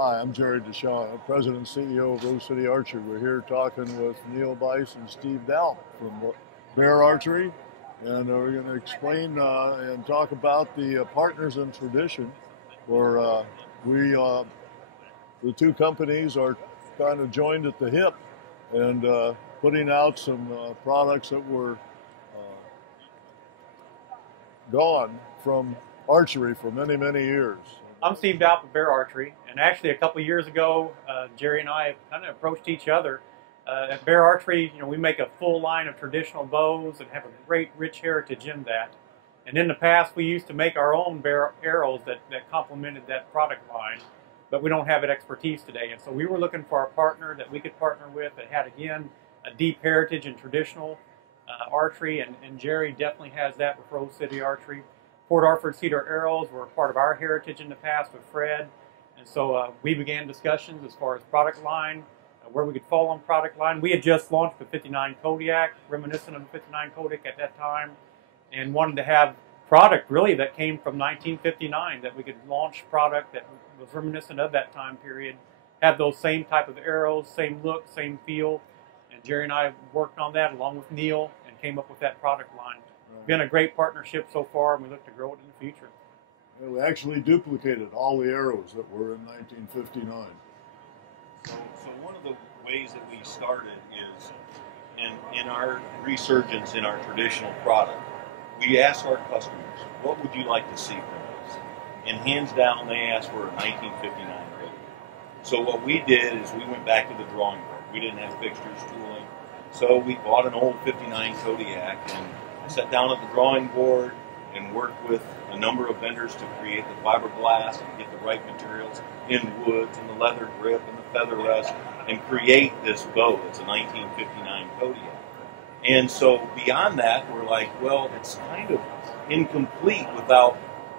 Hi, I'm Jerry DeShawn. I'm President and CEO of Rose City Archery. We're here talking with Neil Bice and Steve Dow from Bear Archery, and we're going to explain and talk about the partners in tradition, where the two companies are kind of joined at the hip and putting out some products that were gone from archery for many, many years. I'm Steve Dow of Bear Archery, and actually a couple years ago, Jerry and I kind of approached each other. At Bear Archery, we make a full line of traditional bows and have a great, rich heritage in that. And in the past, we used to make our own bear arrows that complemented that product line, but we don't have that expertise today. And so we were looking for a partner that we could partner with that had, again, a deep heritage in traditional archery, and Jerry definitely has that with Rose City Archery. Port Orford cedar arrows were part of our heritage in the past with Fred, and so we began discussions as far as product line, where we could fall on product line. We had just launched the 59 Kodiak, reminiscent of the 59 Kodiak at that time, and wanted to have product really that came from 1959, that we could launch product that was reminiscent of that time period, have those same type of arrows, same look, same feel, and Jerry and I worked on that along with Neil and came up with that product line. Been a great partnership so far, and we look to grow it in the future. We actually duplicated all the arrows that were in 1959. So one of the ways that we started is in our resurgence in our traditional product, we asked our customers, what would you like to see from us? And hands down, they asked for a 1959 Kodiak. So what we did is we went back to the drawing board. We didn't have fixtures, tooling. So we bought an old 59 Kodiak and sat down at the drawing board and worked with a number of vendors to create the fiberglass and get the right materials in woods and the leather grip and the feather rest and create this bow. It's a 1959 Kodiak. And so beyond that, we're like, well, it's kind of incomplete without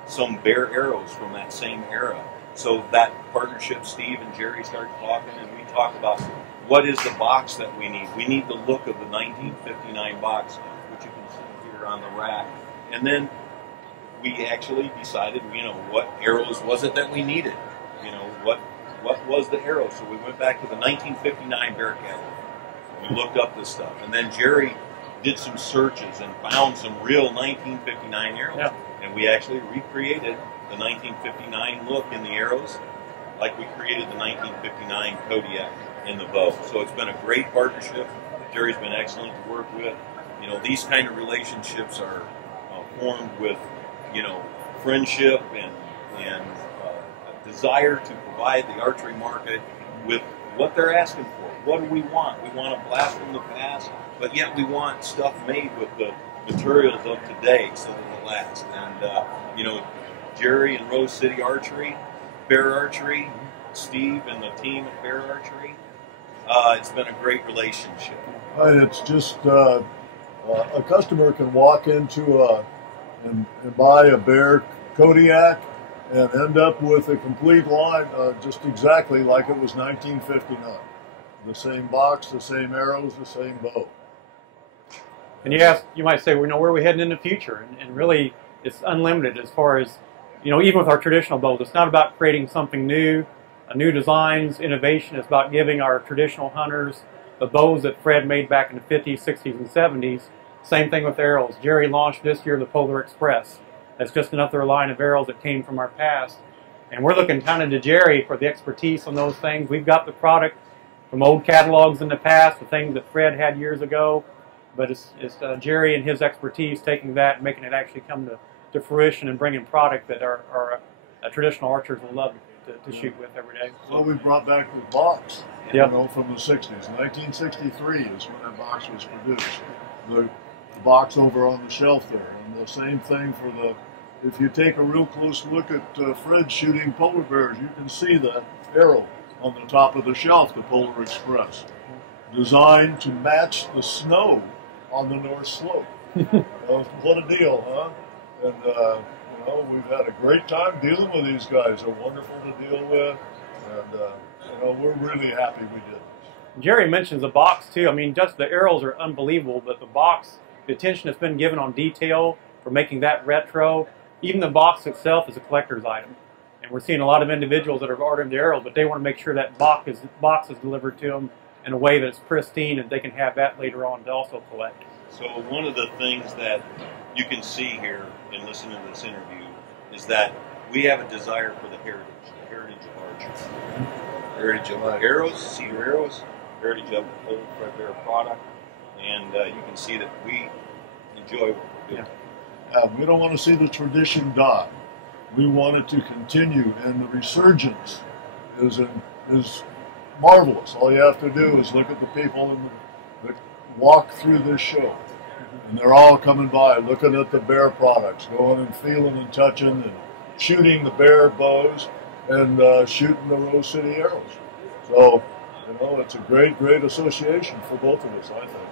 some bear arrows from that same era. So that partnership, Steve and Jerry started talking, and we talked about what is the box that we need. We need the look of the 1959 box, which you can see on the rack. And then we actually decided, what arrows was it that we needed? What was the arrow? So we went back to the 1959 Bear catalog. We looked up this stuff. And then Jerry did some searches and found some real 1959 arrows. Yeah. And we actually recreated the 1959 look in the arrows like we created the 1959 Kodiak in the bow. So it's been a great partnership. Jerry's been excellent to work with. These kind of relationships are formed with, friendship and a desire to provide the archery market with what they're asking for. What do we want? We want a blast from the past, but yet we want stuff made with the materials of today so that it lasts. And, Jerry and Rose City Archery, Bear Archery, Steve and the team at Bear Archery, it's been a great relationship. It's just... a customer can walk into and buy a Bear Kodiak and end up with a complete line just exactly like it was 1959. The same box, the same arrows, the same bow. And you might say, where are we heading in the future? And really, it's unlimited as far as, even with our traditional bows. It's not about creating something new, new designs, innovation. It's about giving our traditional hunters the bows that Fred made back in the 50s, 60s, and 70s. Same thing with arrows. Jerry launched this year the Polar Express. That's just another line of arrows that came from our past. And we're looking kind of to Jerry for the expertise on those things. We've got the product from old catalogs in the past, the things that Fred had years ago. But it's Jerry and his expertise taking that and making it actually come to fruition and bringing product that our traditional archers will love to shoot with every day. Well, we brought back the box, yep. From the 60s. 1963 is when that box was produced. The box over on the shelf there. And the same thing for if you take a real close look at Fred shooting polar bears, you can see the arrow on the top of the shelf, the Polar Express. Designed to match the snow on the North Slope. What a deal, huh? And, we've had a great time dealing with these guys. They're wonderful to deal with. And, we're really happy we did this. Jerry mentions the box, too. I mean, just the arrows are unbelievable, but the box, the attention that's been given on detail for making that retro, even the box itself is a collector's item. And we're seeing a lot of individuals that are ordering the arrows, but they want to make sure that box is delivered to them in a way that's pristine, and they can have that later on to also collect. So one of the things that you can see here in listening to this interview is that we have a desire for the heritage of archery. Heritage of arrows, cedar arrows, heritage of old Fredbear product, and you can see that we enjoy what we're doing. We don't want to see the tradition die. We want it to continue, and the resurgence is marvelous. All you have to do is look at the people that walk through this show, and they're all coming by, looking at the bear products, going and feeling and touching and shooting the bear bows and shooting the Rose City arrows. So, it's a great association for both of us, I think.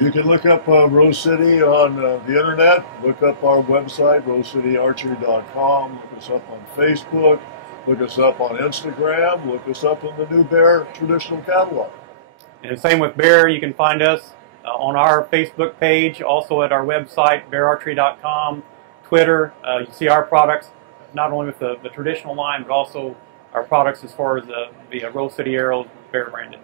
You can look up Rose City on the internet, look up our website, rosecityarchery.com, look us up on Facebook, look us up on Instagram, look us up in the new Bear traditional catalog. And same with Bear, you can find us on our Facebook page, also at our website, beararchery.com, Twitter. You see our products, not only with the traditional line, but also our products as far as the Rose City arrows, Bear branded.